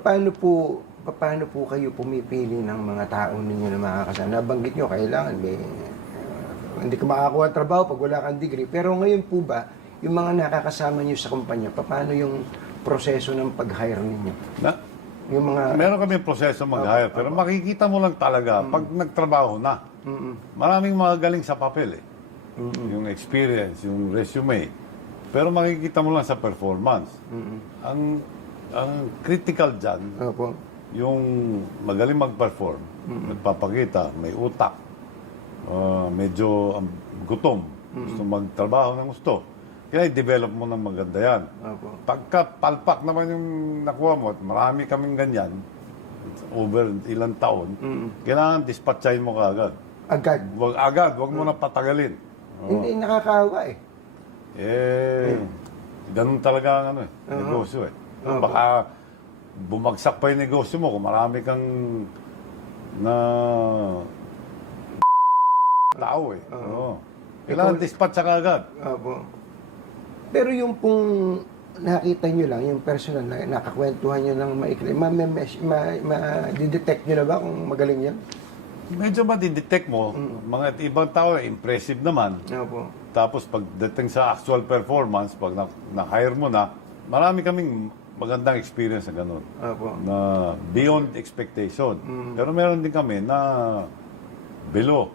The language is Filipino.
paano po kayo pumipili ng mga tao ninyo na makakasama? Nabanggit nyo, kailangan hindi ka makakuha ng trabaho pag wala kang degree. Pero ngayon po ba, yung mga nakakasama nyo sa kumpanya, paano yung proseso ng pag-hire ninyo? Yung mga... Meron kami proseso mag-hire, pero makikita mo lang talaga pag nagtrabaho na. Maraming magaling sa papel eh. Yung experience, yung resume. Pero makikita mo lang sa performance. Ang critical dyan, yung magaling mag-perform, nagpapakita, may utak, medyo gutom, gusto magtrabaho ng gusto. Kaya i-develop mo ng maganda yan. Pagka palpak naman yung nakuha mo, at marami kaming ganyan, over ilang taon, kailangan dispatchahin mo kaagad. Agad? Wag mo na patagalin. Hindi, nakakaawa eh. Ganun talaga ang negosyo eh. Baka bumagsak pa yung negosyo mo kung marami kang na tao eh. Kailangan dispatch ka agad. Pero yung pong nakita nyo lang, yung personal na nakakwentuhan nyo ng maikli, ma-detect nyo na ba kung magaling yan? Medyo ma-detect mo. Mga ibang tao, impressive naman. Tapos pagdating sa actual performance, pag na-hire mo na, marami kaming magandang experience na gano'n. Na beyond expectation. Pero meron din kami na below